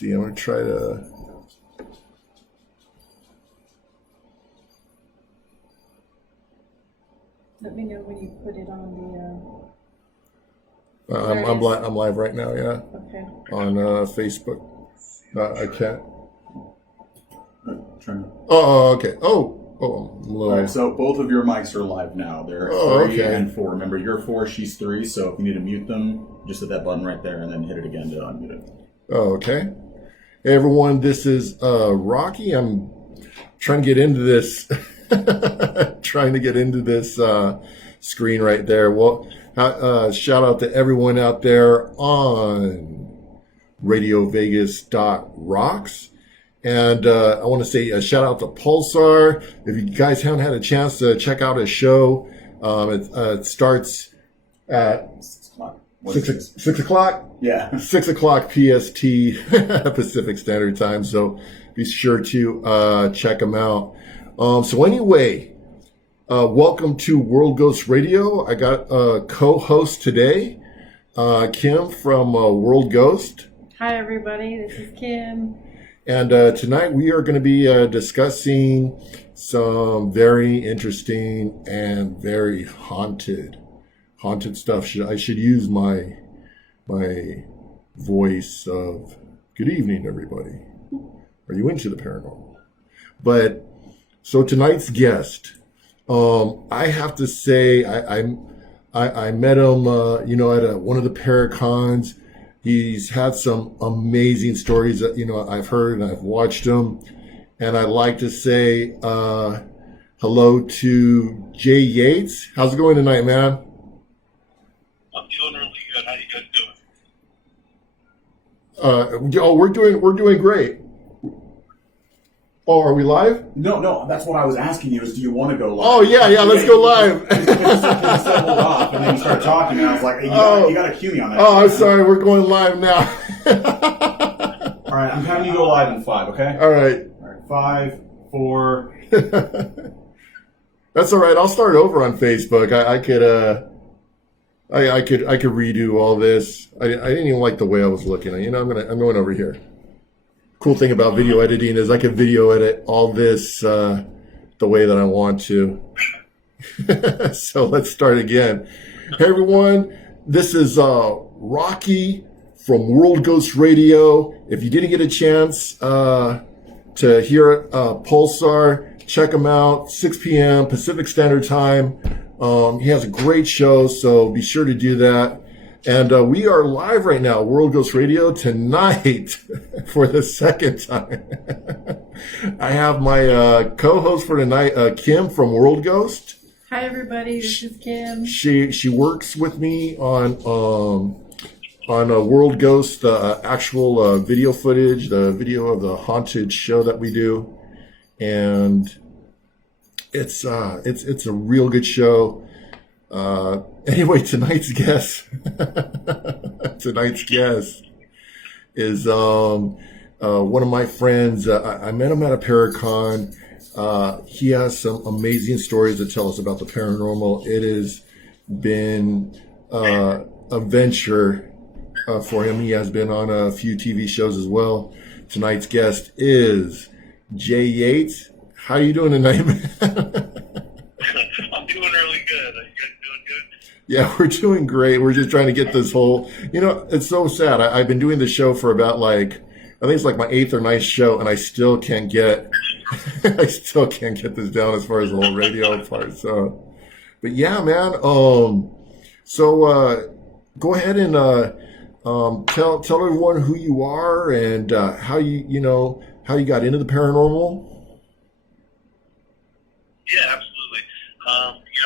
see. I'm gonna try to. Let me know when you put it on I'm live right now. Yeah. Okay. On Facebook. I can't. Oh, okay. Oh, I'm a little. All right, so both of your mics are live now. They're 3 and 4. Remember, you're 4, she's 3. So if you need to mute them, just hit that button right there and then hit it again to unmute it. Oh, okay. Hey everyone, this is Rahkee. I'm trying to get into this. Trying to get into this screen right there. Well, shout out to everyone out there on RadioVegas.rocks. And I want to say a shout out to Pulsar. If you guys haven't had a chance to check out his show, it starts at 6 o'clock. 6 o'clock? Yeah. 6 o'clock PST, Pacific Standard Time. So be sure to check him out. So anyway, welcome to World Ghost Radio. I got a co-host today, Kim from World Ghost. Hi, everybody. This is Kim. And tonight we are going to be discussing some very interesting and very haunted stuff. I should use my voice of good evening, everybody. Are you into the paranormal? But so tonight's guest, I have to say, I met him, at one of the Paracons. He's had some amazing stories that, I've heard and I've watched him. And I'd like to say hello to Jay Yates. How's it going tonight, man? I'm doing really good. How you guys doing? We're doing great. Oh, are we live? No, that's what I was asking you is do you want to go live? Oh, yeah, let's go live. You said hold off, and then you start talking, and I was like, hey, you got to cue me on that. Oh, I'm sorry. We're going live now. All right, I'm having you go live in 5, okay? All right. 5, 4. That's all right. I'll start over on Facebook. I could redo all this. I didn't even like the way I was looking. I'm going over here. Cool thing about video editing is I can video edit all this the way that I want to. So let's start again. Hey everyone, this is Rahkee from World Ghost Radio. If you didn't get a chance to hear Pulsar, check him out, 6 p.m. Pacific Standard Time. He has a great show, so be sure to do that. And we are live right now, World Ghost Radio, tonight for the second time. I have my co-host for tonight, Kim from World Ghost. Hi, everybody. This is Kim. She works with me on World Ghost, the actual video footage, the video of the haunted show that we do, and it's a real good show. Anyway, tonight's guest is one of my friends. I met him at a Paracon. He has some amazing stories to tell us about the paranormal. It has been a venture for him. He has been on a few TV shows as well. Tonight's guest is Jay Yates. How are you doing tonight, man? I'm doing really good. Are you guys doing good? Yeah, we're doing great. We're just trying to get this whole, it's so sad. I've been doing the show for about I think it's like my 8th or 9th show, and I still can't get this down as far as the whole radio part. So, but yeah, man. So go ahead and tell everyone who you are and how you got into the paranormal. Yeah, absolutely.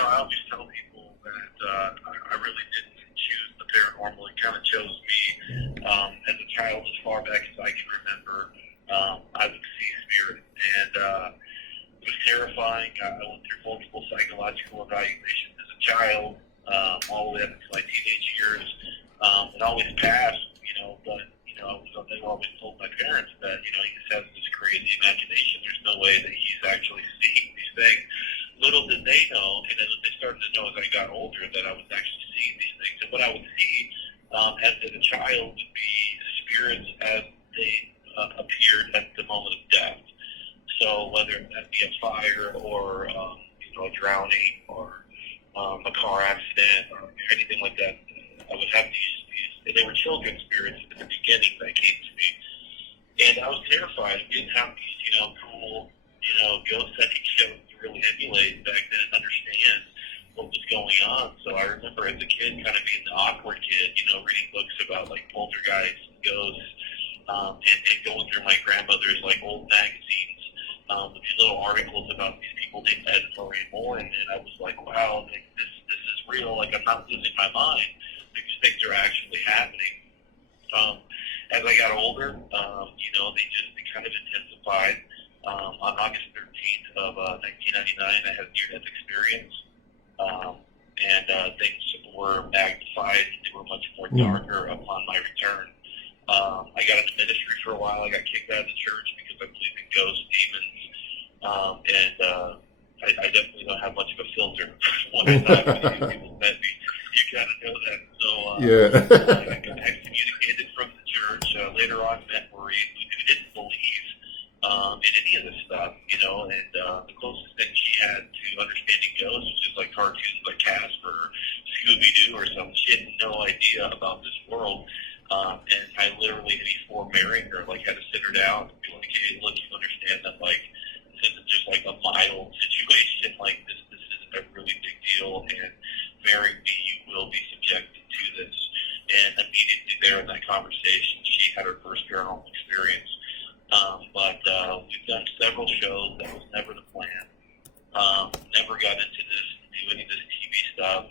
I always tell people that I really didn't choose the paranormal. It kind of chose me. As a child, as far back as I can remember, I would see spirit, and it was terrifying. I went through multiple psychological evaluations as a child, all the way up into my teenage years. It always passed, but they always told my parents that he just has this crazy imagination. There's no way that he's actually seeing these things. Little did they know, and then they started to know as I got older that I was actually seeing these things. And what I would see as a child would be spirits as they whether that be a fire or a drowning or a car accident or anything like that. I would have these, and they were children's spirits at the beginning that came to me. And I was terrified. We didn't have these, cool, ghost setting shows to really emulate back then and understand what was going on. So I remember as a kid kind of being the awkward kid, reading books about like poltergeists and ghosts, and going through my grandmother's like old magazines with these little articles about these people named Ed and Marie Moore, and I was like, wow, like, this is real. Like, I'm not losing my mind. These things are actually happening. As I got older, they kind of intensified. On August 13th of 1999, I had a near-death experience, and things were magnified and they were much more darker upon my return. I got into ministry for a while. I got kicked out of the church because I believe in ghosts, demons, and I definitely don't have much of a filter when I talk to you. People met me. You kind of know that. So I got excommunicated from the church. Later on, met Marie, who didn't believe in any of this stuff, and the closest thing she had to understanding ghosts was just like cartoons like Casper or Scooby-Doo or something. She had no idea about this world. And I literally, before marrying her, like, had to sit her down and be like, hey, look, you understand that, like, this isn't just like a mild situation. Like, this is a really big deal, and marrying me, you will be subjected to this. And immediately there in that conversation, she had her first paranormal experience. But we've done several shows. That was never the plan. Never got into this, do any of this TV stuff.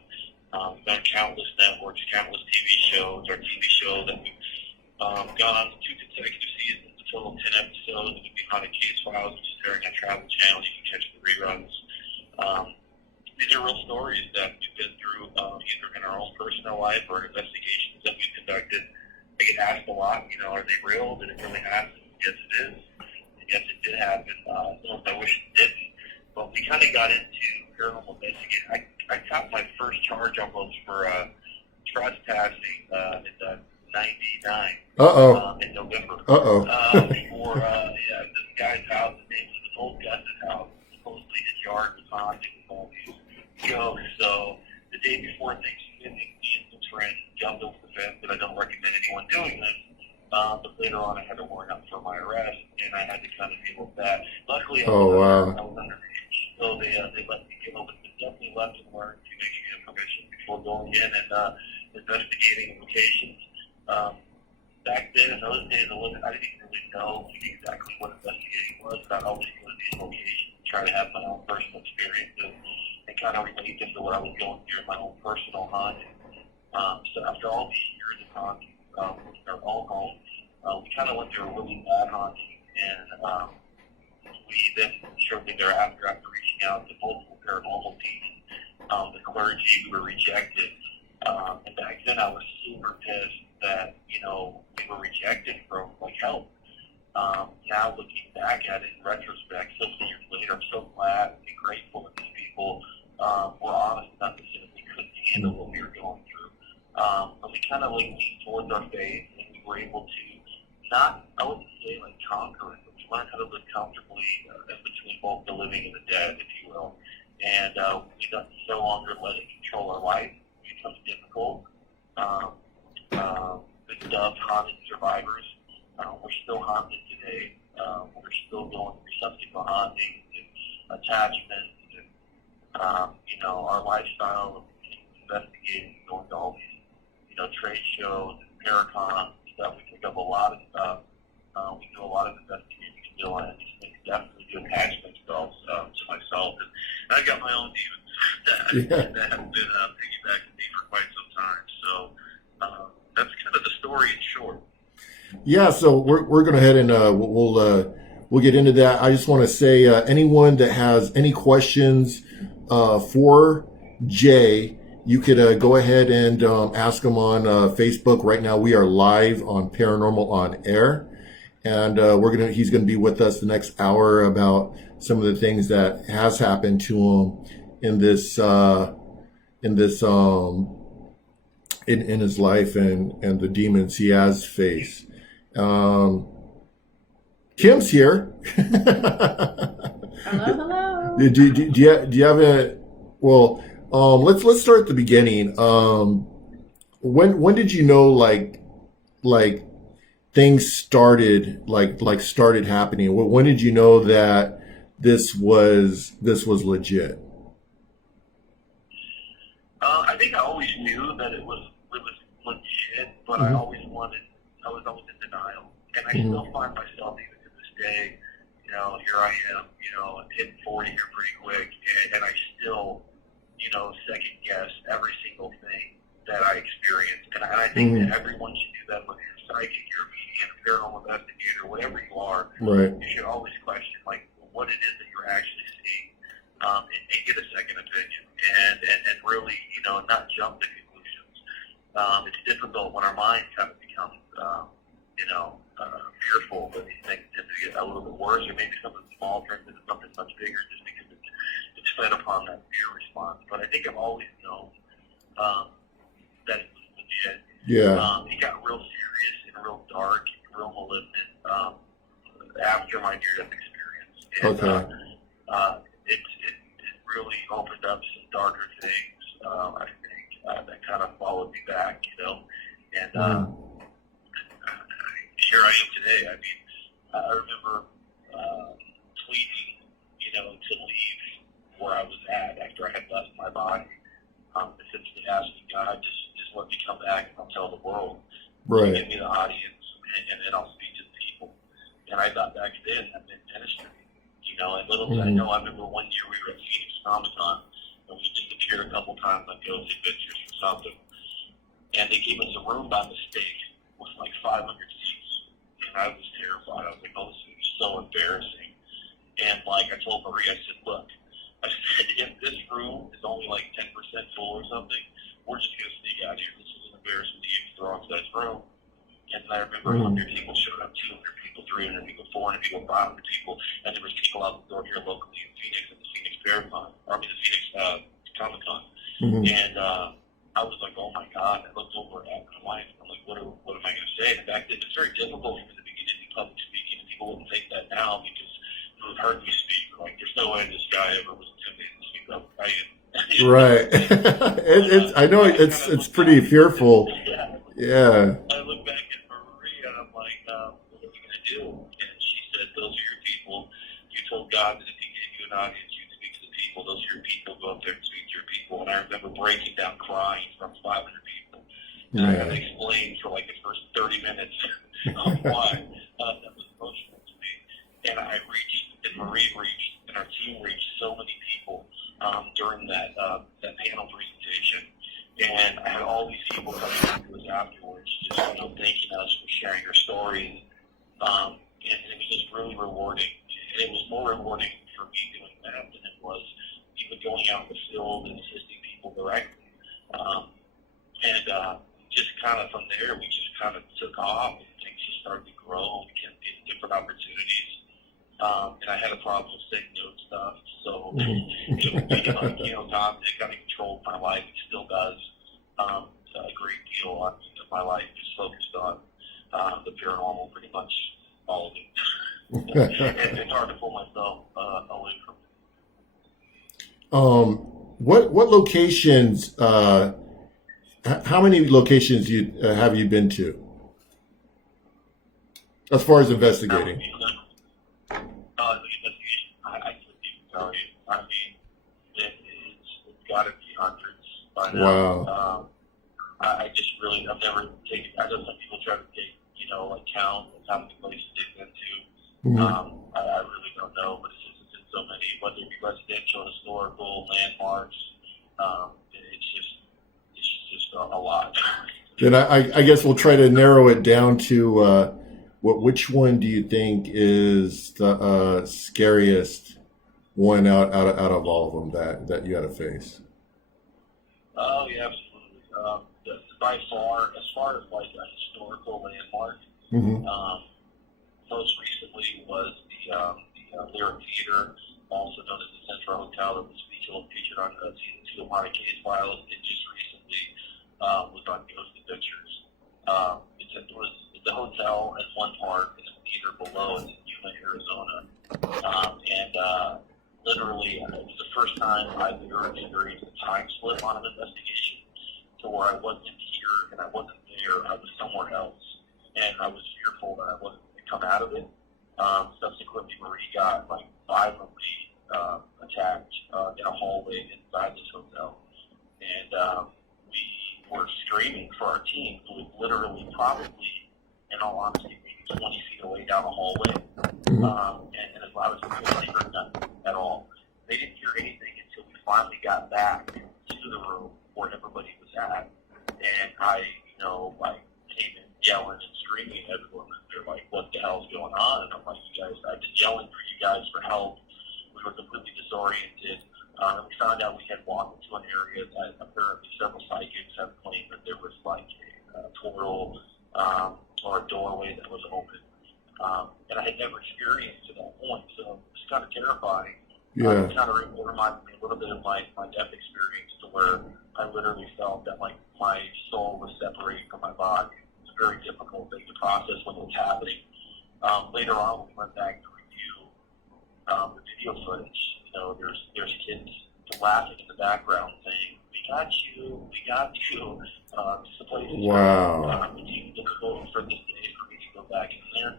We've done countless networks, countless TV shows. Our TV show that we've gone on 2 consecutive seasons, a total of 10 episodes. It would be Haunted Case Files, which is airing on Travel Channel. You can catch the reruns. These are real stories that we've been through, either in our own personal life or investigations that we've conducted. I get asked a lot, are they real? Did it really happen? Yes, it is. And yes, it did happen. I wish it didn't. But we kind of got into paranormal investigating. I got my first charge almost for trespassing in '99. In November. For this guy's house. His name was old Gus's house. Supposedly his yard was haunted with all these ghosts. So the day before Thanksgiving, me and some friends jumped over the fence, but I don't recommend anyone doing this. But later on, I had a warrant out for my arrest, and I had to kind of deal with that. Luckily, I was underage, so they let me go. But they definitely left and learned to make sure you have permission before going in and investigating locations. Back then, in those days, I didn't really know exactly what investigating was. I'd always go to these locations, try to have my own personal experiences, and kind of relate them to what I was going through in my own personal haunting. So after all these years of haunting, with our own home, we kind of went through a really bad haunting, and we then shortly thereafter, after reaching out to multiple paranormal teams, the clergy who were rejected, and back then I was super pissed that we were rejected from like help. Now looking back at it in retrospect, so many years later, I'm so glad and grateful that these people were honest enough to say that we couldn't handle what we were going through. But we kind of like leaned towards our faith, and we were able to not, I wouldn't say like conquer it, but we learned how to live comfortably in between both the living and the dead, if you will. And we don't no longer let it control our life. It becomes difficult. The dubbed haunted survivors. We're still haunted today. We're still going through subsequent hauntings and attachments, and our lifestyle of investigating, going to all these trade shows and Paracons and stuff. We pick up a lot of stuff. We do a lot of investigating still, and these things definitely do attach themselves to myself. And I got my own demons that have been piggybacking me for quite some time. So that's kind of the story in short. Yeah, so we're going to head and we'll get into that. I just want to say anyone that has any questions for Jay, you could go ahead and ask him on Facebook. Right now, we are live on Paranormal on Air, and he's gonna be with us the next hour about some of the things that has happened to him in his life and the demons he has faced. Kim's here. Hello, hello. Do you have a well? Let's start at the beginning. When did you know like things started started happening? When did you know that this was legit? I think I always knew that it was legit, but Mhm. I was always in denial. And I Mhm. still find myself, even to this day, here I am, hitting 40 here pretty quick, and I still, second guess every single thing that I experience. And I think Mhm. that everyone should do that, whether you're a psychic, you're a medium, a paranormal investigator, whatever you are. Right. You should always question, like, what it is that you're actually seeing, and get a second opinion, and really, not jump to conclusions. It's difficult when our mind kind of becomes, fearful that these things tend to get a little bit worse, or maybe something small turns into something much bigger just because it's fed upon that fear response. But I think I've always known that it was legit. Yeah. It got real serious and real dark and real malignant after my near-death experience. And it really opened up some darker things, I think, that kind of followed me back, and here I am today. I mean, I remember tweeting, to leave where I was at after I had left my body, essentially asking God, just let me come back and I'll tell the world. Right. Give me the audience, and then I'll speak to the people. And I got back then, I'm in ministry. And little did I know, I remember one year we were at Phoenix Comic-Con, and we just appeared a couple times on Ghost Adventures or something. And they gave us a room by mistake with like 500 seats. And I was terrified. I was like, oh, this is so embarrassing. And like I told Marie, I said, look, I said, if this room is only like 10% full or something, we're just going to sneak out here. This is an embarrassment to use the wrong size room. And I remember 100 people showed up, 200 people, 300 people, 400 people, 500 people, and there was people out the door here locally in Phoenix at the Phoenix the Phoenix Comic-Con. Mhm. And I was like, oh my God. I looked over at my wife, and I'm like, what am I going to say? In fact, it's very difficult for me to begin to do public speaking, and people wouldn't think that now because who have heard me speak. Like, there's no way this guy ever was intimidated to speak up. Right. I know it's pretty fearful. Yeah. I look back at Marie and I'm like, what are we going to do? And she said, those are your people. You told God that if he gave you an audience, you'd speak to the people. Those are your people. Go up there and speak to your people. And I remember breaking down crying in front of 500 people. And I had to explain for like the first 30 minutes why that was emotional to me. And I reached, and Marie reached, and our team reached so many people during that panel presentation. And I had all these people coming to us afterwards, just thanking us for sharing our stories. And it was just really rewarding. And it was more rewarding for me doing that than it was even going out in the field and assisting people directly. Just kind of from there, we just kind of took off, and things just started to grow. We kept getting different opportunities. And I had a problem with saying no to stuff. So it was being like, God, it kind of controlled my life. It still does. A great deal of my life is focused on the paranormal, pretty much all of it. And it's hard to pull myself away from it. What locations? How many locations have you been to, as far as investigating? The investigation, I couldn't even tell you. I mean, it's got to be hundreds by now. Wow. I've never taken, I know some people try to take, like count of how many places they've been to. I really don't know, but it's been so many, whether it be residential, historical, landmarks. It's just a lot. Then I guess we'll try to narrow it down to which one do you think is the scariest one out of all of them that you had to face? Oh yeah, absolutely. By far, as far as like a historical landmark, most recently was the Lyric Theater, also known as the Central Hotel, that was featured on season 2 of Haunted Case Files. It just recently was on Ghost Adventures. It's a hotel as one part, and a theater below, and you our team who was literally probably, in all honesty, maybe 20 feet away down the hallway. And as loud as we could, they heard nothing at all. They didn't hear anything until we finally got back to the room where everybody was at. And I, came in yelling and screaming at everyone. They're like, what the hell's going on? And I'm like, you guys, I've been yelling for you guys for help. We were completely disoriented. And we found out we had walked into an area that apparently several psychics have claimed that there was like a portal or a doorway that was open. And I had never experienced to that point, so it's kind of terrifying. Yeah. It kind of reminded me a little bit of my death experience, to where I literally felt that like my soul was separating from my body. It's a very difficult thing to process when it's happening. Later on, we went back to review the video footage. There's kids laughing in the background saying, "We got you, we got you." Just a place. Wow. It's difficult for this day for me to go back in there.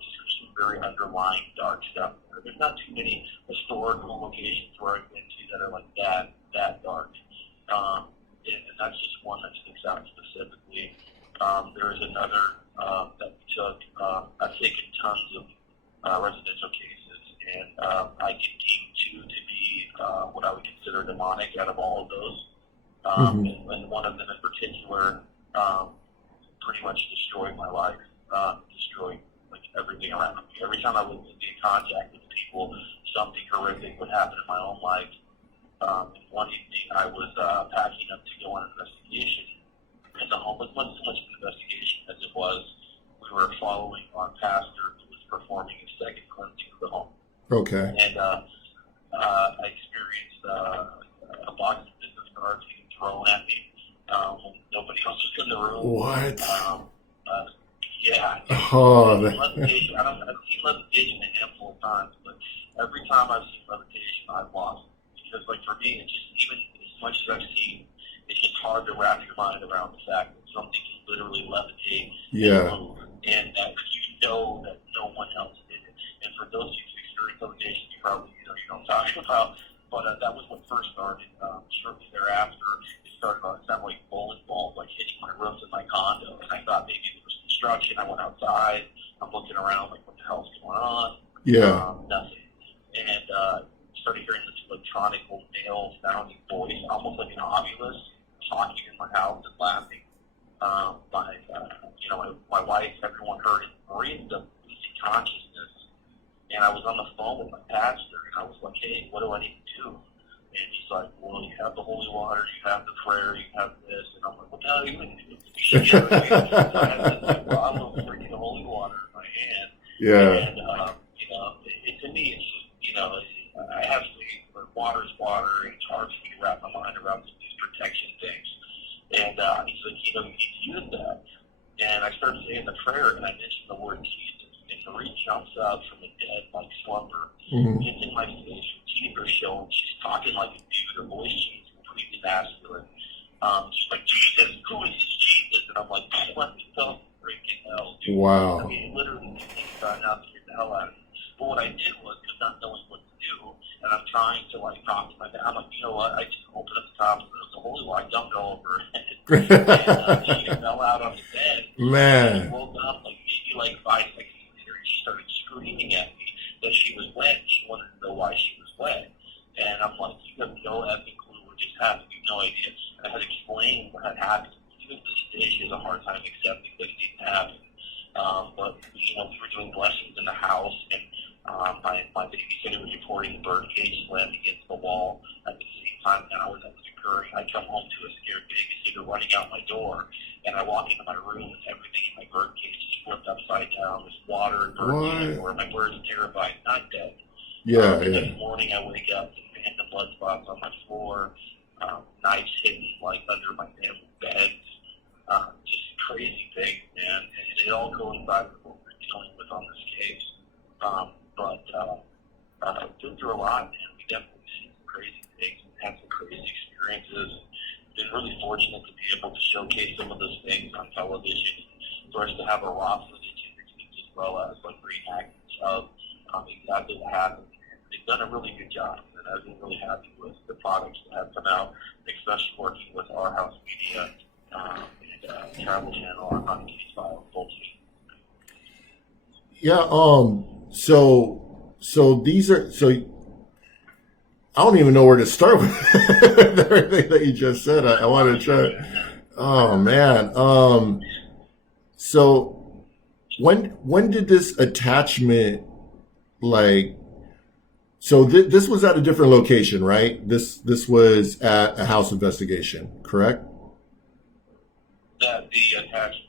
Just some very underlying dark stuff. There's not too many historical locations where I've been to that are like that dark. And that's just one that sticks out specifically. There is another that we took. I've taken tons of residential cases, and I can deem two to be what I would consider demonic out of all of those. And one of them in particular pretty much destroyed my life, destroyed like everything around me. Every time I would be in contact with people, something horrific would happen in my own life. And one evening I was packing up to go on an investigation in the home. It wasn't so much an investigation as it was we were following our pastor who was performing a second cleansing of the home. Okay. And I experienced a box of business cards being thrown at me when nobody else was in the room. What? Yeah. Oh, Levitation. I've seen levitation a handful of times, but every time I've seen levitation, I've lost. Because, like, for me, it's just, even as much as I've seen, it's just hard to wrap your mind around the fact that something can literally levitate and move, and that you know that no one else did it. And for those of you who experience levitation, you probably you know what I'm talking about. But that was what first started. Shortly thereafter, it started on sound like bowling balls, like hitting my roof in my condo. And I thought maybe there was construction. I went outside. I'm looking around like, what the hell's going on? Yeah. Nothing. And started hearing this electronic male sounding voice, almost like an ovulus, talking in my house and laughing. My wife, everyone heard it, breathed of losing consciousness. And I was on the phone with my pastor, and I was like, hey, what do I need to do? And he's like, well, you have the holy water, you have the prayer, you have this. And I'm like, what the hell are you going to do? So I had this bottle of freaking holy water in my hand. Yeah. And, to me, it's just, I have faith, but water's water, and it's hard for me to wrap my mind around these protection things. And he's like, you need to use that. And I started saying the prayer, and I mentioned the word Jesus. And Marie jumps out from a dead, like, slumber, gets in my face, her teeth are showing. She's talking like a dude. Her voice is completely masculine. She's like, Jesus, who is this Jesus? And I'm like, what the freaking hell, dude? Wow. I mean, literally, things started out to get the hell out of me. But what I did was, because not knowing what to do, and I'm trying to, like, talk to my dad. I'm like, you know what? I just opened up the top of the holy water. I dumped it all over her head. And she fell out on the bed. Man. She woke up, like, maybe, like, 5 seconds later, and she started screaming at me that she was wet. She wanted to know why she was wet. And I'm like, you have no effing clue what just happened. You have no idea. And I had explained what had happened. Even to this day, she has a hard time accepting that it didn't happen. But, we were doing blessings in the house, and my babysitter was reporting the bird cage slammed against the wall at the same time now as that was occurring. I come home to a scared babysitter running out my door, and I walk into my room and everything in my bird cage is flipped upside down. There's water and birds everywhere. My bird's terrified, not dead. The next morning I wake up and phantom blood spots on my floor, knives hidden like under my family beds, just crazy things, man. And it all coincides with what we're dealing with on this case. But I've been through a lot, man. We definitely seen some crazy things and had some crazy experiences. Been really fortunate to be able to showcase some of those things on television, for us to have a raw footage as well as like reenactments of exactly what happened. They've done a really good job, and I've been really happy with the products that have come out, especially working with Our House Media and Travel Channel or Haunting Case Files, Vulture. Yeah. So these are I don't even know where to start with everything that you just said. I want to try. Oh man. So when did this attachment like? So this was at a different location, right? This was at a house investigation, correct? That the attachment,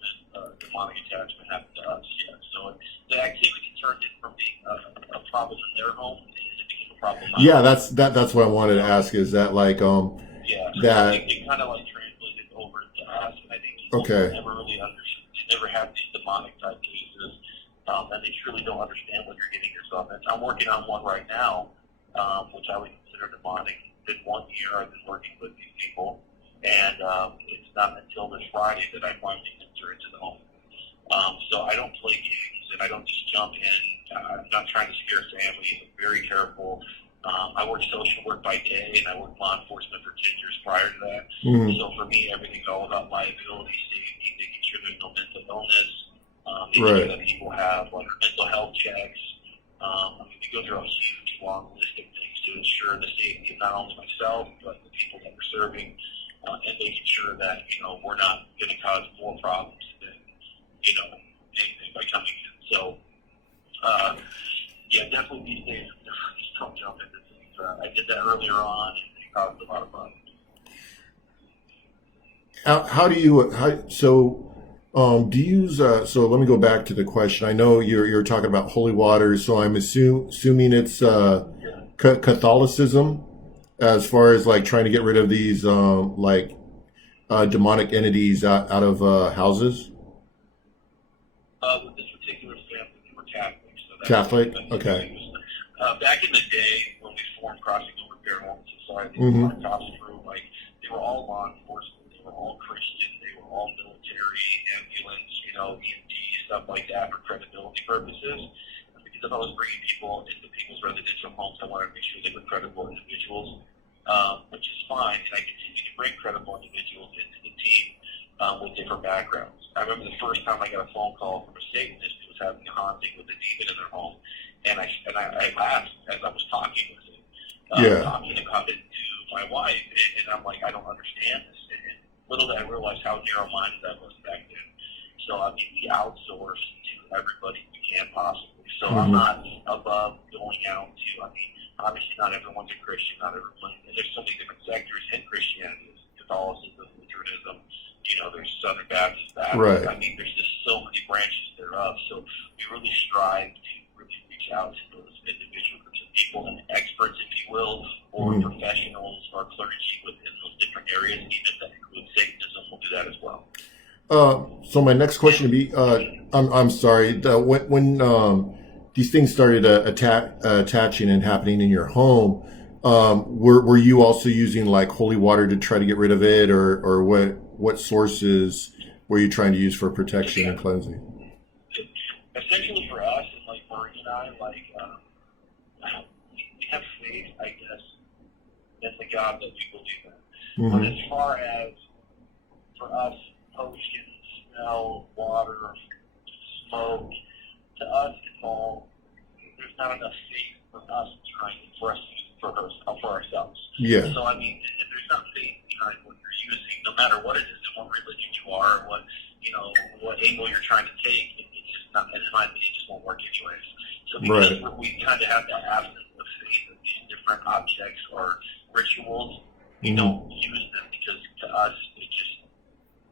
demonic attachment happened to us, yeah. So the activity turned in from being a problem in their home, and it became a problem in my Yeah, home. that's what I wanted to ask. Is that like Yeah, so that it kind of like translated over to us, and I think people okay? never really understood. They never have these demonic type cases, and they truly don't understand what you're getting yourself into. I'm working on one right now, which I would consider demonic. In 1 year, I've been working with these people, and it's not until this Friday that I finally enter into the home. So I don't play games, and I don't just jump in. I'm not trying to scare families. I'm very careful. I worked social work by day, and I worked law enforcement for 10 years prior to that. Mhm. So for me, everything's all about liability, safety, making sure there's no mental illness, making Right. sure that people have like mental health checks. We go through a huge, long list of things to ensure the safety of not only myself, but the people that we're serving, and making sure that, we're not going to cause more problems than, anything by coming in. So, yeah, definitely these days, just don't jump into things. I did that earlier on, and it caused a lot of problems. How do you do you use so let me go back to the question. I know you're talking about holy water, so I'm assuming it's Catholicism as far as like trying to get rid of these demonic entities out of houses. With this particular family, they were Catholic, so that's Catholic, what okay. they used. Back in the day, when we formed Crossing Over Paranormal Society, Mhm. our cops crew, like, they were all law enforcement, they were all Christian, they were all military, ambulance, EMT, stuff like that for credibility purposes. Because if I was bringing people into people's residential homes, I wanted to make sure they were credible individuals, which is fine, and I continue to bring credible individuals into the team with different backgrounds. I remember the first time I got a phone call from a Satanist who was having a haunting with a demon in their home, and I laughed as I was talking with him, Yeah. talking about it to my wife, and I'm like, I don't understand this. And little did I realize how narrow-minded I was back then. So I mean, we outsource to everybody we can possibly. So I'm not above going out to. I mean, obviously not everyone's a Christian, not everyone. There's so many different sectors in Christianity: there's Catholicism, Lutheranism. There's Southern Baptist, Baptist. Right. I mean, there's just so many branches thereof. So we really strive to really reach out to those individual groups of people and experts, if you will, or professionals or clergy within those different areas. And even if that includes Satanism, we'll do that as well. So my next question would be, I'm sorry, when these things started attaching and happening in your home, were you also using like holy water to try to get rid of it, or what sources were you trying to use for protection and cleansing? Essentially for us, and like Marie and I, we have faith, I guess, in the God that we believe in. But as far as for us, potions, smell, water, smoke, to us, it's all, there's not enough faith for us for ourselves. Yeah. So, I mean, if there's not faith behind what you're using, no matter what it is and what religion you are, what angle you're trying to take, it's just not, in my opinion, it just won't work anyways. So because we kind of have that absence of faith of these different objects or rituals, we don't use them because to us, it just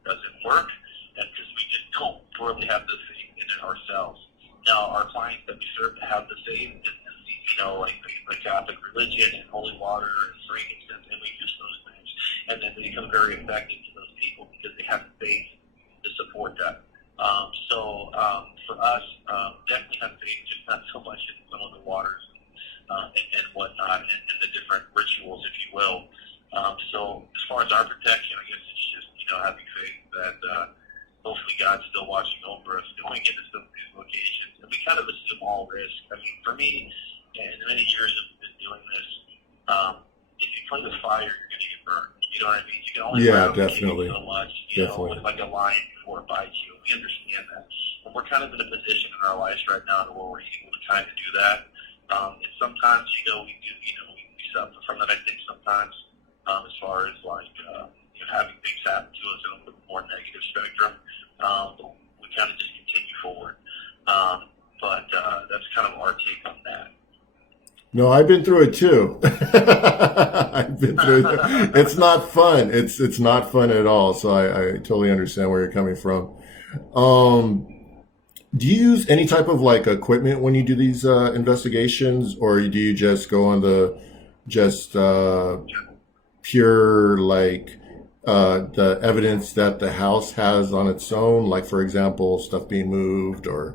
doesn't work, and because we just don't really have the faith in it ourselves. Now, our clients that we serve have the faith in like the Catholic religion and holy water and frankincense, and we use those things, and then they become very effective to those people because they have faith to support that. For us, definitely have faith, just not so much in some of the waters and whatnot, and the different rituals, if you will. So as far as our protection, I guess it's just having faith that hopefully God's still watching over us going into some of these locations, and we kind of assume all risk. I mean, for me, in the many years I've been doing this, if you play with fire, you're going to get burned. You know what I mean? You can only Yeah, rattle the definitely. cage so much, Definitely. with like a lion before it bites you. We understand that. And we're kind of in a position in our lives right now where we're able to kind of do that. And sometimes, we do, we suffer from that, I think, sometimes, as far as like, having things happen to us in a little more negative spectrum. But we kind of just continue forward. But that's kind of our take on that. No, I've been through it too. I've been through it. It's not fun. It's not fun at all. So I totally understand where you're coming from. Um, do you use any type of like equipment when you do these investigations, or do you just go on the just pure like the evidence that the house has on its own, like for example, stuff being moved or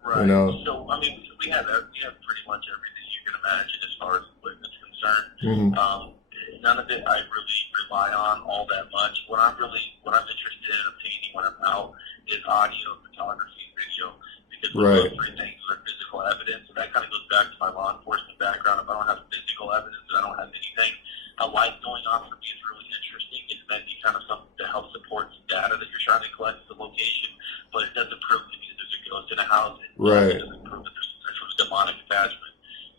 Right. So, I mean, we have pretty much everything you can imagine as far as equipment's concerned. Mhm. None of it I really rely on all that much. What I'm interested in obtaining when I'm out is audio, photography, video, because Right. those three things are physical evidence, and that kind of goes back to my law enforcement background. If I don't have physical evidence and I don't have anything, a light going off for me is really interesting. It may be kind of something to help support some data that you're trying to collect at the location, but it doesn't prove to me that there's a ghost in a house. Right. It doesn't prove that there's some sort of demonic attachment.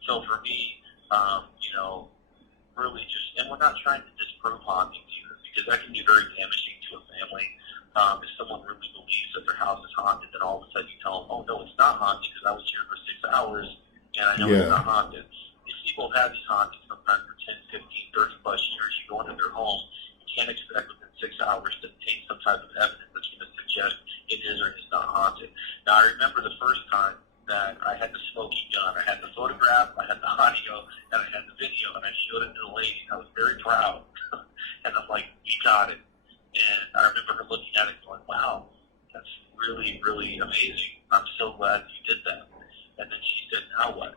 So for me, really just, and we're not trying to disprove hauntings either, because that can be very damaging to a family. If someone really believes that their house is haunted, then all of a sudden you tell them, oh no, it's not haunted because I was here for 6 hours and I know Yeah. it's not haunted. These people have these hauntings sometimes for 10, 15, 30 plus years. You go into their home, you can't expect within 6 hours to obtain some type of evidence that's going to suggest it is or is not haunted. Now, I remember the first time that I had the smoking gun. I had the photograph, I had the audio, and I had the video, and I showed it to the lady. I was very proud. And I'm like, we got it. And I remember her looking at it going, wow, that's really, really amazing. I'm so glad you did that. And then she said, now what?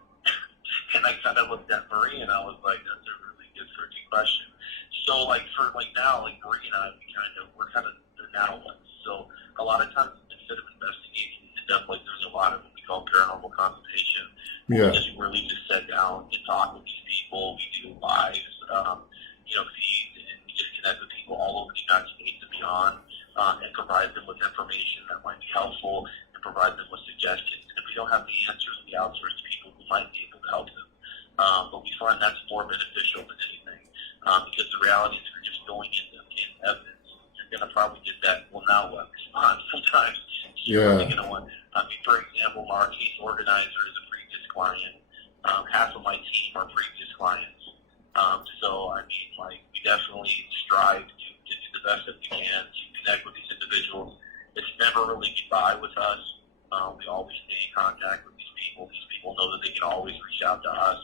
And I kind of looked at Marie, and I was like, that's a really good freaking question. So, now, Marie and I, we're kind of the now ones. So a lot of times, instead of investigating in depth, like there's a lot of what we call paranormal consultation. Yeah. We just really just sit down and talk with these people. We do lives, feeds, and we just connect with people all over the United States and beyond, and provide them with information that might be helpful, and provide them with suggestions. And if we don't have the answers, we outsource to people who might be able to help them. But we find that's more beneficial than anything, because the reality is we're just going into evidence. You're going to probably get that, well, now what response sometimes. You're really going to want, for example, our case organizer is a previous client. Half of my team are previous clients. We definitely strive to do the best that we can to connect with these individuals. It's never really goodbye with us. We always stay in contact with these people. These people know that they can always reach out to us.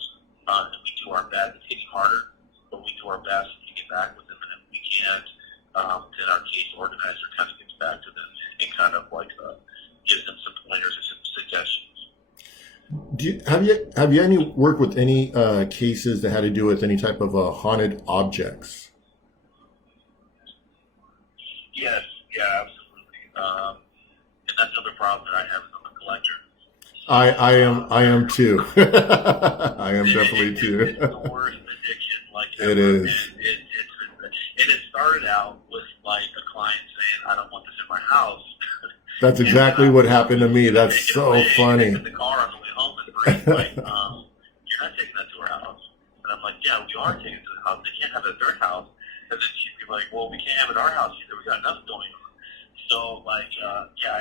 And we do our best. It's getting harder, but we do our best to get back with them. And if we can't, then our case organizer kind of gets back to them and kind of gives them some pointers or some suggestions. Have you any worked with any cases that had to do with any type of haunted objects? Yes, yeah, absolutely. And that's another problem that I have as a collector. I am too. I am definitely too. It's the worst addiction, It ever. is. And it started out with a client saying, "I don't want this in my house." That's exactly what happened to me. That's so funny. In the car on the way home, and Bree's like, "You're not taking that to our house." And I'm like, "Yeah, we are taking it to the house. They can't have it at their house." And then she'd be like, "Well, we can't have it at our house either. We got enough going on." So, I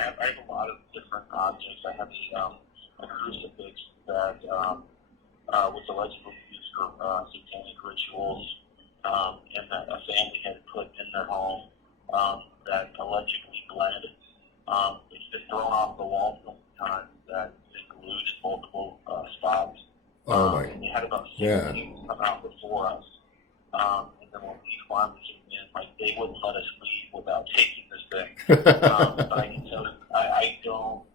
have a lot of different objects. I have a crucifix that was allegedly used for satanic rituals, and that a family had put in their home, that allegedly bled. It's been thrown off the wall so many times that it's been glued in multiple spots. Oh my. And they had about 6 Yeah. people come out before us. And then when we finally came in, they wouldn't let us leave without taking this thing. But I can tell you, I don't,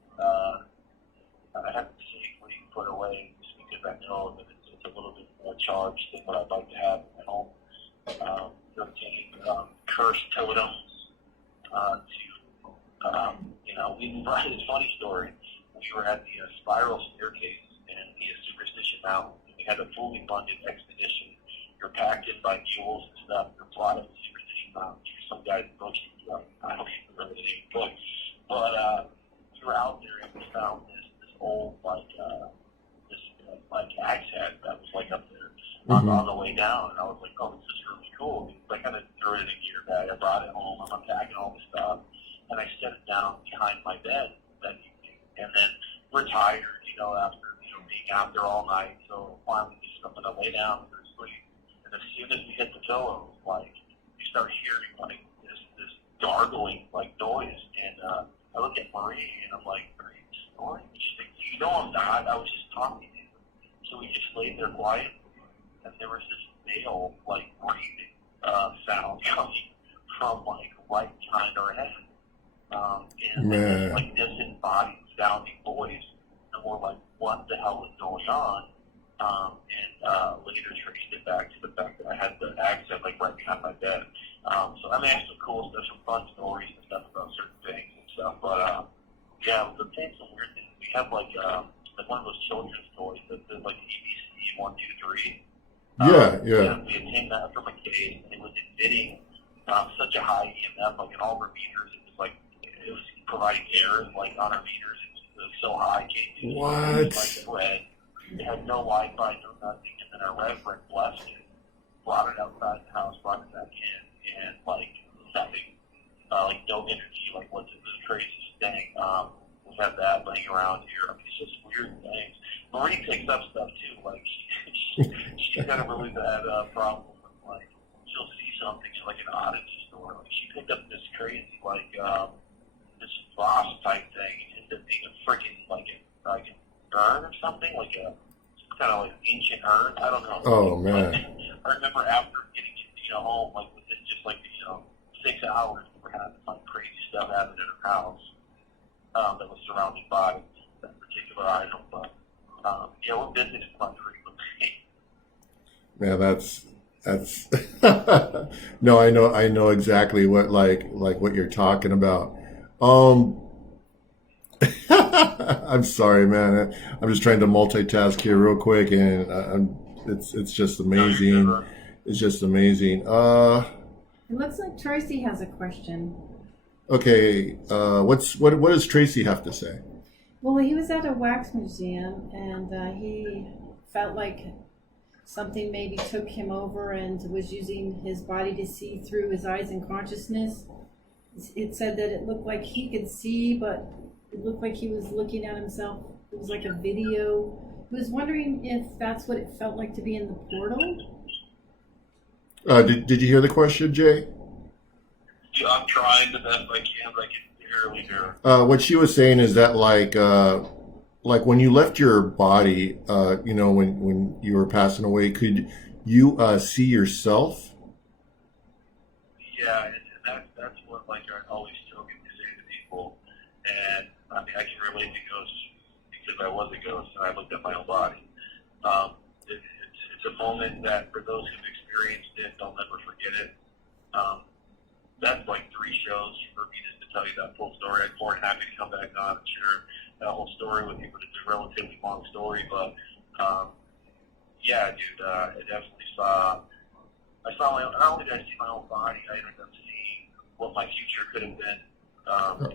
I have to safely put away just because I know that it's a little bit more charged than what I'd like to have in my home. Cursed totems, it's a funny story. We were at the spiral staircase in the Superstition Mountain, and we had a fully funded expedition. You're packed in by mules and stuff. You're brought up the Superstition we were out there and we found this old like axe head that was like up there on the way down, and I was like, oh, this is really cool. So I kind of threw it in a gear bag. I brought it home. I'm unpacking all the stuff, and I set it down behind my bed that evening. And then we're tired, after being out there all night. So finally, just I'm gonna lay down and go to sleep. And as soon as we hit the pillows, like you start hearing like this gargling like noise, and I look at Marie and I'm like, are you snoring? She's like, I'm not. I was just talking to you. So we just laid there quietly, and there was this male like breathing sound coming from like right behind our head, and like disembodied sounding voice, and we're like, what the hell is going on? And later traced it back to the fact that I had the accent like right behind my bed. So I mean, I have some cool stuff, some fun stories and stuff about certain things and stuff. But yeah, we've been some weird things. We have like one of those children's toys that like ABC 1, 2, 3. Yeah. We had taken that from a case, and it was emitting such a high EMF, like in all of our meters, it was providing errors like on our meters. It was so high, What? like red. It had no Wi-Fi, no nothing, and then our reverend blessed it, brought it outside the house, brought it back in, and like nothing, like no energy, like what's the craziest thing. We have that laying around here. I mean, it's just weird things. Marie picks up stuff too. Like she's got a really bad problem with like she'll see something in like an oddity store. Like she picked up this crazy like this boss type thing. It ended up being a freaking like an urn or something, like a kind of like ancient urn. I don't know. Oh man. I remember after getting it home, like within just like 6 hours, we were having some crazy stuff happening in our house that was surrounded by that particular item. But yeah, we're visiting quite frequently. Man, that's no, I know exactly what like what you're talking about. I'm sorry, man. I'm just trying to multitask here real quick, and it's just amazing. It's just amazing. It looks like Tracy has a question. Okay. What does Tracy have to say? Well, he was at a wax museum, and he felt like something maybe took him over and was using his body to see through his eyes and consciousness. It said that it looked like he could see, but it looked like he was looking at himself. It was like a video. He was wondering if that's what it felt like to be in the portal. Did you hear the question, Jay? Yeah, I'm trying the best I can, but I can barely hear. What she was saying is that like when you left your body, when you were passing away, could you see yourself? Yeah, and that's what like I always joke and say to people. And I mean, I can relate to ghosts because I was a ghost and I looked at my own body. It's a moment that for those who've experienced it, they'll never forget it. That's like 3 shows for me just to tell you that full story. I'm more than happy to come back on and share that whole story with you, but it's a relatively long story. But yeah, dude, I definitely saw. I saw not only did I see my own body, I ended up seeing what my future could have been,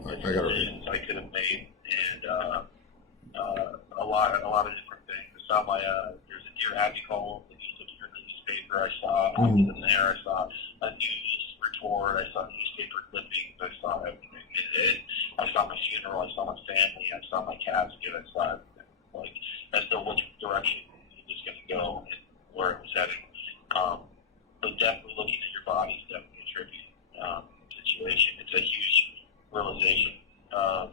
decisions I could have made, and a lot of different things. I saw there's a Dear Abby column that used to appear in the newspaper. I saw in there. I saw a news report. I saw newspaper clippings. I saw everything. I saw my funeral. I saw my family. I saw my casket. I saw everything. Like as to which direction it was going to go and where it was heading. But definitely looking at your body is definitely a tricky situation. It's a huge realization of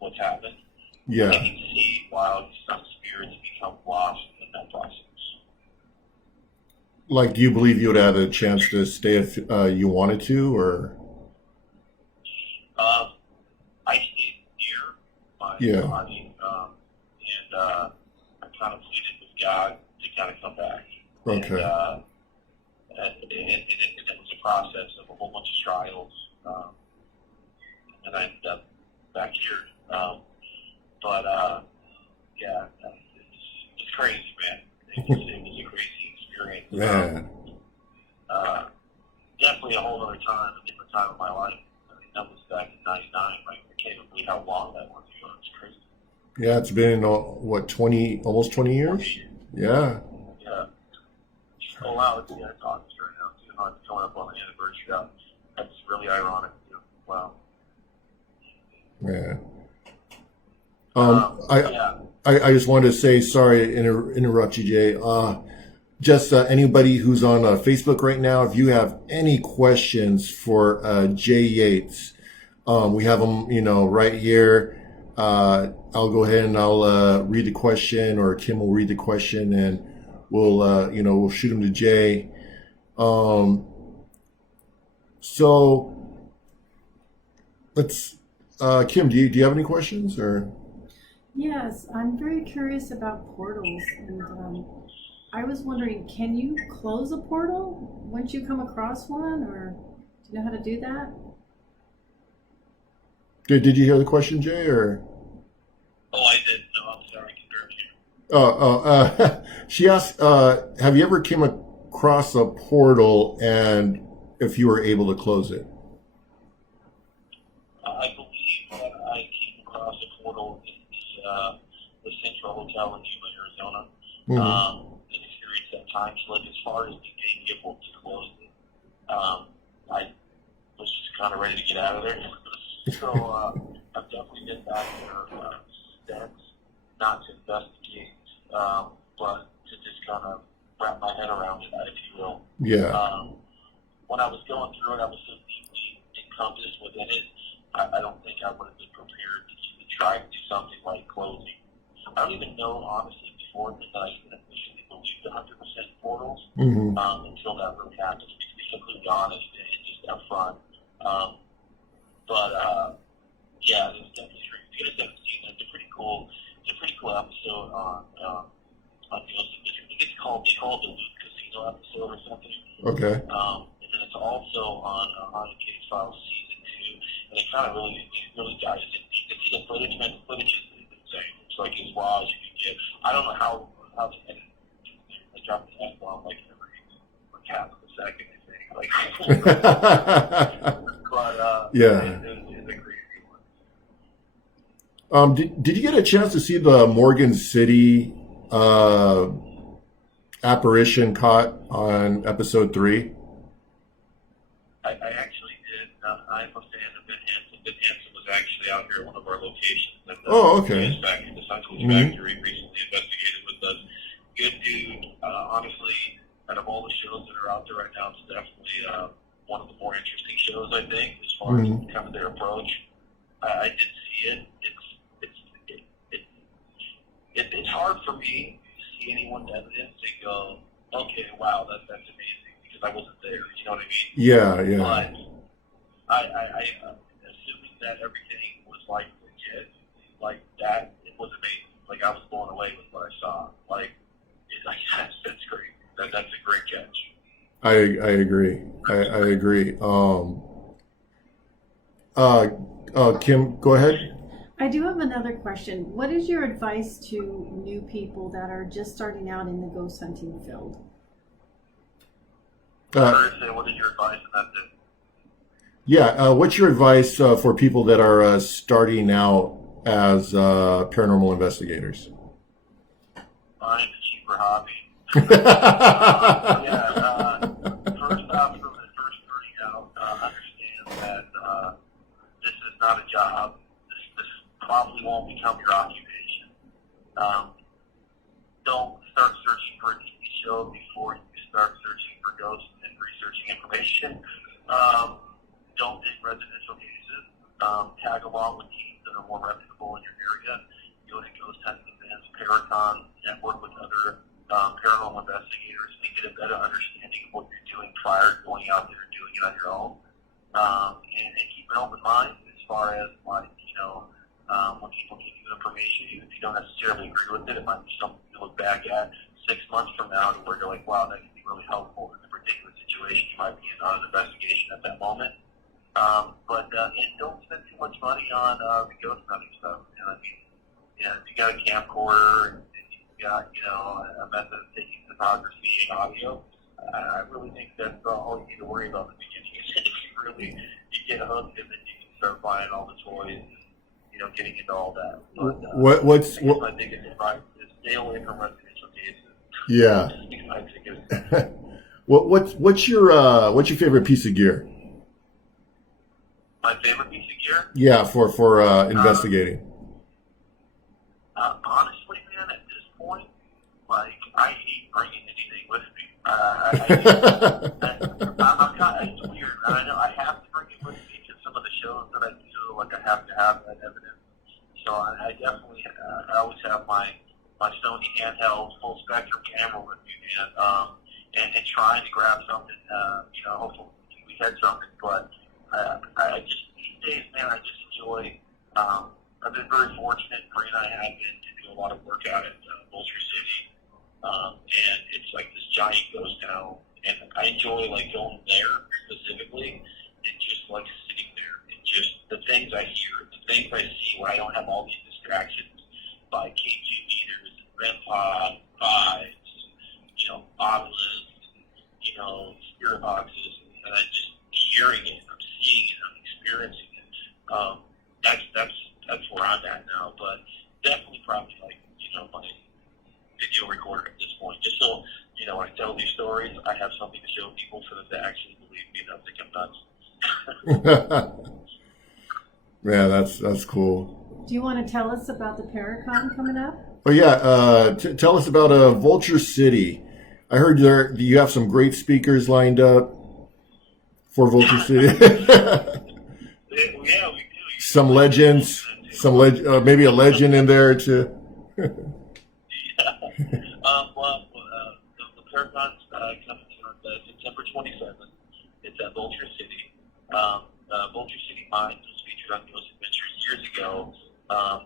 what's happened. Yeah. You can see why some spirits become lost in that process. Like, do you believe you would have a chance to stay if you wanted to, or? I stayed near my body, and I kind of pleaded with God to kind of come back. Okay. And it was a process of a whole bunch of trials, and I ended up back here. Yeah, it's crazy, man. It was a crazy experience. Man. Definitely a whole other time, a different time of my life. I mean, That was back in '99. Like, I can't even believe how long that was ago. It's crazy. Yeah, it's been what, 20, almost 20 years. Yeah. Yeah. Oh wow, it's August right now too. Huh? It's coming up on the anniversary. That's really ironic too. Wow. Yeah. Yeah. I just wanted to say, sorry to interrupt you, Jay. Just anybody who's on Facebook right now, if you have any questions for Jay Yates, we have them, right here. I'll go ahead and I'll read the question, or Kim will read the question, and we'll we'll shoot them to Jay. So let's Kim, do you have any questions or? Yes, I'm very curious about portals, and I was wondering, can you close a portal once you come across one, or do you know how to do that? Did you hear the question, Jay, or? Oh, I didn't know. I'm sorry. I can hear you. She asked, have you ever came across a portal, and if you were able to close it? I believe that I came across a portal in the Central Hotel in Yuma, Arizona. Mm-hmm. And experienced that time slip. As far as being able to close it, I was just kind of ready to get out of there. So I've definitely been back there since, not to investigate, but to just kind of wrap my head around it, if you will. Yeah. When I was going through it, I was so deeply encompassed within it. I don't think I would have been prepared to try to do something like closing. I don't even know, honestly, before that I initially believed 100% portals until that really happened, to be completely honest and just upfront. Yeah, it was definitely true. You guys haven't seen it. It's a pretty cool episode on Ghost Adventure. I think they call it the Loot Casino episode or something. Okay. And then it's also on Haunted Case Files season 2, and it kind of really dives in. You can see the footage, man. The footage is insane. It's like as raw as you can get. I don't know how they edit it. They drop the F-bomb like every half of a second, I think. Like, but yeah. it's a crazy one. Did you get a chance to see the Morgan City apparition caught on episode 3? I actually did. I'm a fan of Ben Hansen. Ben Hansen was actually out here at one of our locations. At the okay. Factory, the Cycles Factory, recently investigated with us. Good dude. Honestly, out of all the shows that are out there right now, it's definitely one of the more interesting shows, I think, as far as kind of their approach. I did see it. It's hard for me to see anyone's evidence and go, okay, wow, that's amazing, because I wasn't there. You know what I mean? Yeah. But I assuming that everything was like legit, like that, it was amazing. Like, I was blown away with what I saw. Like, that's great. That's a great catch. I agree. I agree. Kim, go ahead. I do have another question. What is your advice to new people that are just starting out in the ghost hunting field? What is your advice on that? Yeah, what's your advice for people that are starting out as paranormal investigators? Find a cheaper hobby. First off, from the first starting out, understand that this is not a job. This probably won't become your occupation. Don't start searching for a TV show before you start searching for ghosts and researching information. Don't take residential cases. Tag along with teams that are more reputable in your area. Go to ghost hunting events, Paracon, network with other paranormal investigators, and get a better understanding of what you're doing prior to going out there and doing it on your own. And keep an open mind as far as, like, when people give you information, even if you don't necessarily agree with it, it might be something you look back at 6 months from now to where you're like, wow, that could be really helpful in the particular situation you might be in on an investigation at that moment. And don't spend too much money on the ghost hunting stuff. I mean, if you got a camcorder and you got, a method of taking photography and audio, I really think that's all you need to worry about in the beginning. If you get hooked, and then you can start buying all the toys and, getting into all that. But, my biggest advice is stay away from residential cases. Yeah. What's your favorite piece of gear? My favorite piece of gear? Yeah, for investigating. Honestly, man, at this point, like, I hate bringing anything with me. I'm kind of, it's weird. And I know I have to bring it with me to some of the shows that I do. Like, I have to have that evidence. So I definitely, I always have my Sony handheld full spectrum camera with me, man. And trying to grab something, hopefully we had something. But I just, these days, man, I just enjoy, I've been very fortunate. Bree and I have been to do a lot of work out at Vulture City. And it's like this giant ghost town. And I enjoy, like, going there specifically and just, like, sitting there and just the things I hear, the things I see when I don't have all these distractions by KG meters and REM pod vibes, obelisks, spirit boxes, and I'm just hearing it, I'm seeing it, I'm experiencing it. That's where I'm at now, but definitely probably like, my video recorder at this point, just so, when I tell these stories, I have something to show people for them to actually believe me and not think I'm nuts. Yeah, that's cool. Do you want to tell us about the Paracon coming up? Oh yeah, tell us about Vulture City. I heard you have some great speakers lined up for Vulture City. Yeah, we do. Some legends, maybe a legend in there too. Yeah. The Paragon's coming on September 27th. It's at Vulture City. Vulture City Mines was featured on Ghost Adventures years ago.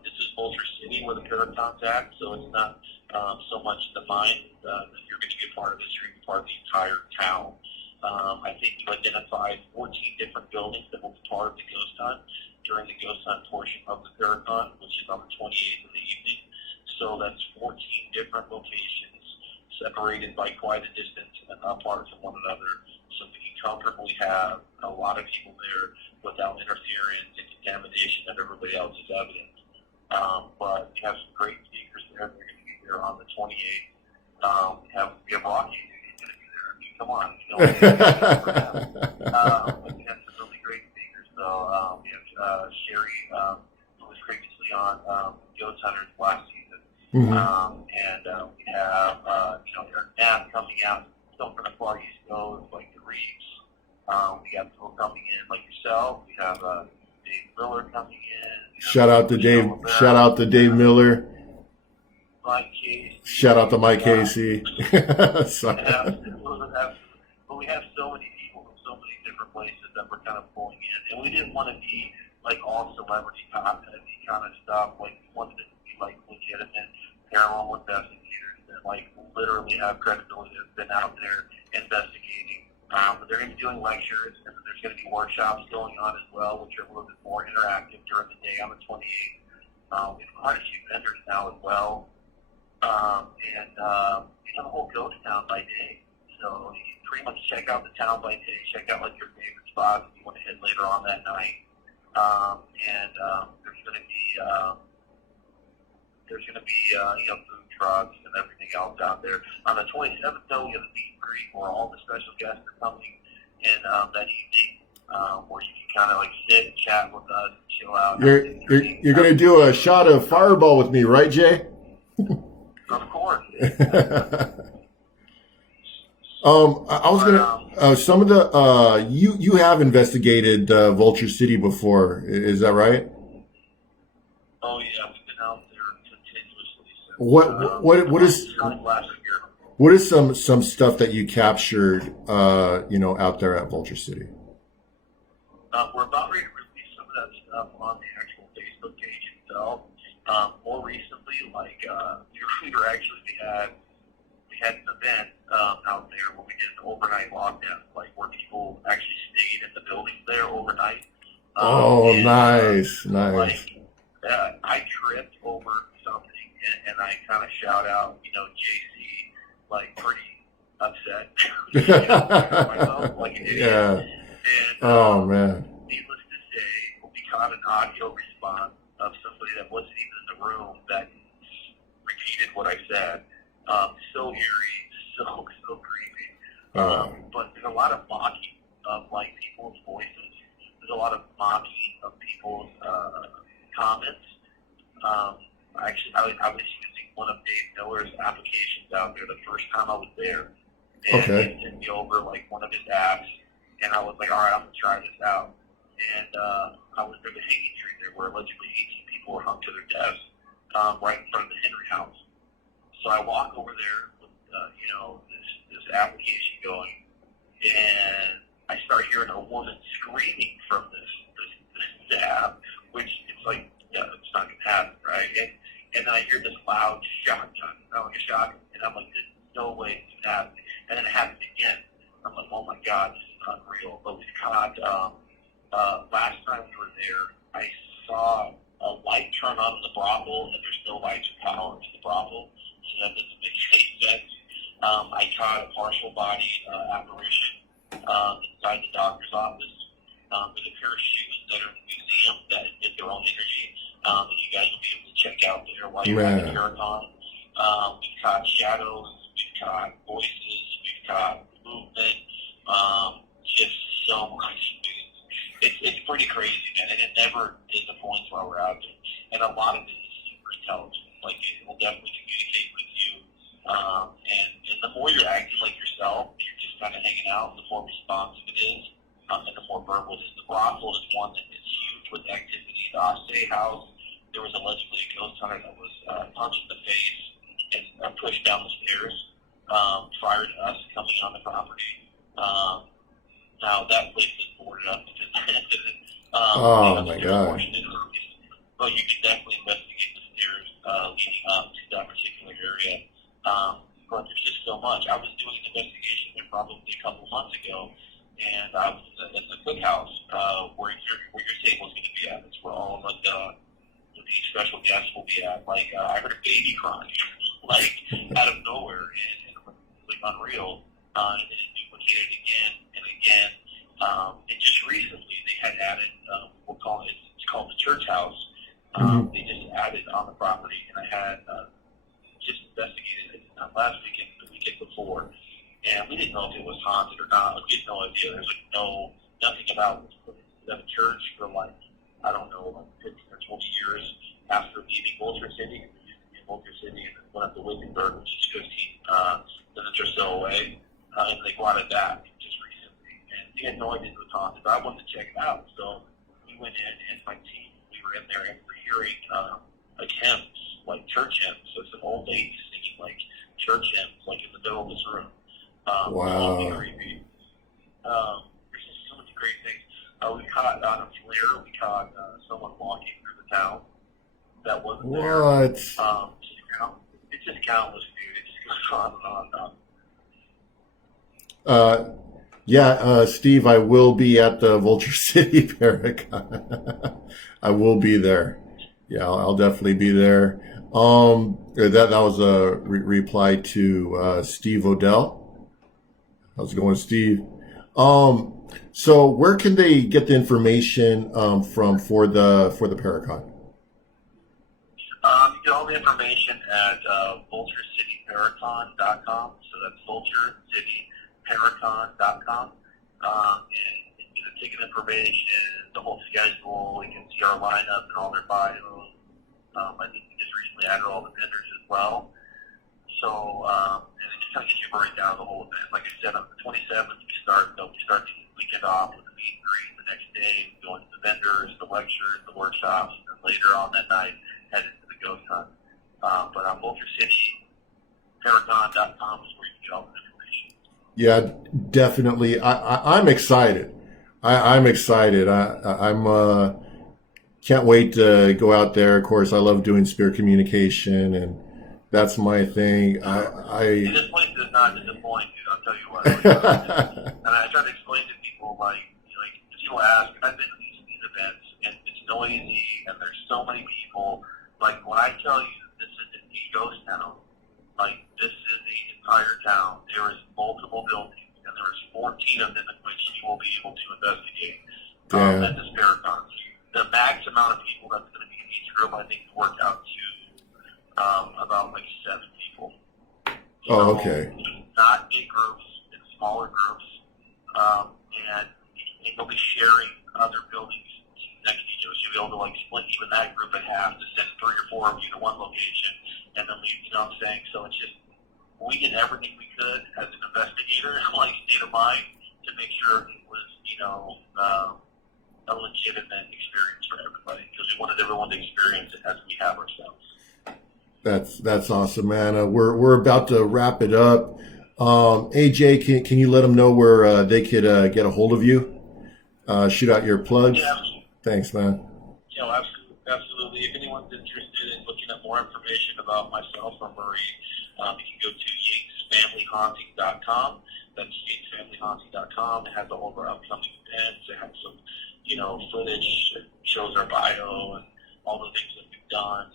This is Vulture City where the Paragon's at, so it's not so much the mine that you're going to be a part of this, you're going to be part of the entire town. I think you identified 14 different buildings that will be part of the ghost hunt during the ghost hunt portion of the Paragon, which is on the 28th of the evening. So that's 14 different locations separated by quite a distance and apart from one another, so we can comfortably have a lot of people there without interference and contamination of everybody else's evidence. But we have some great speakers there. They're going to be there on the 28th. We have Rahkee who's going to be there. I mean, come on. But we have some really great speakers. So we have Sherry, who was previously on Ghost Hunters last season. Mm-hmm. And we have, Eric Knapp coming out. Still from the far East Coast, like the Reeves. We have people coming in like yourself. We have Dave Miller coming in. Shout out to Dave. Shout out to Dave Miller. Mike Casey. Shout out to Mike Casey. But we have so many people from so many different places that we're kind of pulling in, and we didn't want to be like all celebrity content kind of stuff. Like we wanted it to be like legitimate paranormal investigators that like literally have credibility that's been out there investigating. But they're going to be doing lectures, and there's going to be workshops going on as well, which are a little bit more interactive during the day on the 28th. We have quite a few vendors now as well, and we have a whole ghost town by day. So you can pretty much check out the town by day, check out like your favorite spots if you want to hit later on that night. There's going to be food trucks and everything else out there. On the 27th, though, we have a meet and greet where all the special guests are coming in that evening, where you can kind of like sit and chat with us and chill out. You're going to do a shot of Fireball with me, right, Jay? Of course. I was gonna some of the you have investigated Vulture City before, is that right? Oh yeah, we've been out there continuously. What is some stuff that you captured out there at Vulture City? We're about ready to release some of that stuff on the actual Facebook page itself. More recently, like we had an event out there where we did an overnight lockdown, like where people actually stayed in the buildings there overnight. Nice. Like, I tripped over something, and I kind of shout out, JC, like pretty upset. Myself, like an idiot. Yeah. And, oh man. Needless to say, we caught an audio response of somebody that wasn't even in the room that repeated what I said. So eerie, so creepy. But there's a lot of mocking of like people's voices. There's a lot of mocking of people's comments. Actually, I was using one of Dave Miller's applications out there the first time I was there, and he sent me over like one of his apps, and I was like, all right, I'm gonna try this out. And I was near the hanging tree there, where allegedly 18 people were hung to their deaths right in front of the Henry house. So I walk over there with this application going, and I start hearing a woman screaming from this app, which it's like, yeah, it's not gonna happen, right? And then I hear this loud shotgun, like a shotgun, and I'm like, there's no way this can happen. And then it happened again. I'm like, oh my God, this is unreal. But we caught, last time we were there, I saw a light turn on in the brothel, and there's no lights or power in the brothel, so that doesn't make any sense. I caught a partial body apparition inside the doctor's office. There's a pair of shoes that are in the museum that emit their own energy that you guys will be able to check out there while you're at the Paracon. We've caught shadows, we've caught voices, we've caught movement, just so much. It's pretty crazy, man, and it never disappoints while we're out there. And a lot of it is super intelligent. Like, it will definitely communicate with you. And the more you're acting like yourself, you're just kind of hanging out, the more responsive it is, and the more verbal it is. The brothel is one that is huge with activity. The Ostay House, there was allegedly a ghost hunter that was punched in the face and pushed down the stairs prior to us coming on the property. Now that place is boarded up because oh my God! But you can definitely investigate the stairs leading up to that particular area. But there's just so much. I was doing an investigation there probably a couple of months ago, and I was at the cookhouse where your table's going to be at. It's where all of the special guests will be at. Like I heard a baby crying, like out of nowhere, and it was like unreal. And then it duplicated again and again. And just recently they had added it's called the church house. They just added on the property, and I had just investigated it last weekend, the weekend before, and we didn't know if it was haunted or not. We had no idea. There's like nothing about that church for like, I don't know, like 15 or 20 years after leaving Vulture City. It used to be in Vulture City, and then went up to Wittenberg, which is 15 minutes or so away, and they brought it back just recently. And we had no idea it was haunted, but I wanted to check it out. So we went in, and my team, we were in there, and we were hearing like hymns, like church hymns. So some old ladies singing like church hymns, like in the middle of this room. Wow. So creepy. There's just so many great things. We caught on a flare. We caught someone walking through the town that wasn't there. What? It's just countless, dude. It just goes on and on and on. Yeah, Steve, I will be at the Vulture City Paracon. I will be there. Yeah, I'll definitely be there. That was a reply to Steve Odell. How's it going, Steve? So where can they get the information from for the Paracon? You get all the information at vulturecityparacon.com. So that's vulturecityparacon.com. And you get the ticket information, the whole schedule. You can see our lineup and all their bios. I think we just recently added all the vendors as well. So, and it just kind of gives you a breakdown of the whole event. Like I said, on the 27th, we start the weekend off with the meet and greet. The next day, we go into the vendors, the lectures, the workshops, and then later on that night, head into the ghost hunt. But on vulturecityparacon.com is where you can get all the information. Yeah, definitely. I'm excited. I'm excited. I'm can't wait to go out there. Of course, I love doing spirit communication, and that's my thing. This place does not disappoint, dude. I'll tell you what. And I try to explain to people, like people ask, and I've been to these events, and it's noisy, and there's so many people. Like when I tell you this is a ghost town, like this is the entire town. There is multiple buildings, and there is 14 of them in which you will be able to investigate at this Paracon. the max amount of people that's going to be in each group, I think, work out to about like 7 people. Oh, okay. Not big groups, in smaller groups, and they'll be sharing other buildings next to each other. So you'll be able to like split even that group in half to send 3 or 4 of you to one location, and then leave. You know what I'm saying? So it's just we did everything we could as an investigator, like state of mind, to make sure it was a legitimate experience for everybody, because we wanted everyone to experience it as we have ourselves. That's awesome, man. We're about to wrap it up. AJ, can you let them know where they could get a hold of you? Shoot out your plugs. Yeah. Thanks, man. Absolutely. If anyone's interested in looking at more information about myself or Marie, you can go to yatesfamilyhaunting.com. That's yatesfamilyhaunting.com. It has all of our upcoming events. It has some, footage. It shows our bio and all the things that we've done and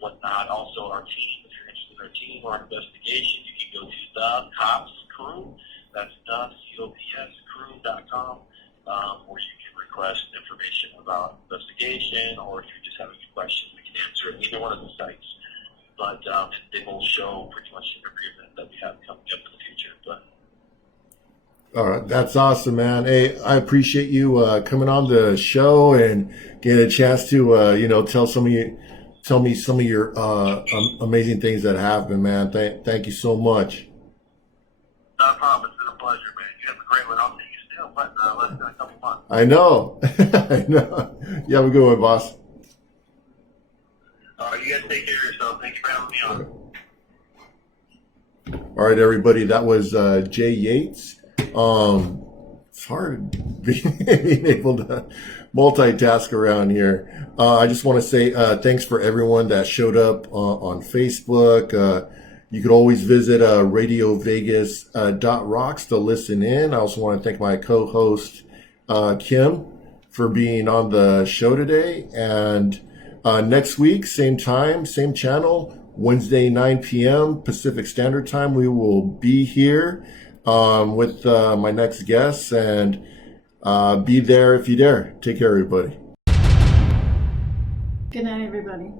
whatnot. Also, our team. If you're interested in our team or our investigation, you can go to the Cops Crew. That's the COPS crew.com, where you can request information about investigation, or if you're just having a question, we can answer it either one of the sites. But they will show pretty much every event that we have coming up in the future. But all right, that's awesome, man. Hey, I appreciate you coming on the show and getting a chance to tell me some of your amazing things that happened, man. Thank you so much. not a problem. It's been a pleasure, man. You have a great one. I'll see you still, but less than a couple months. I know. I know. You have a good one, boss. You guys take care of yourself. Thanks for having me on. All right, everybody. That was Jay Yates. It's hard being able to multitask around here. I just want to say thanks for everyone that showed up on Facebook. You could always visit radiovegas.rocks to listen in. I also want to thank my co-host Kim for being on the show today. And next week, same time, same channel, Wednesday, 9 p.m. Pacific Standard Time, we will be here with my next guest, and be there if you dare. Take care, everybody. Good night, everybody.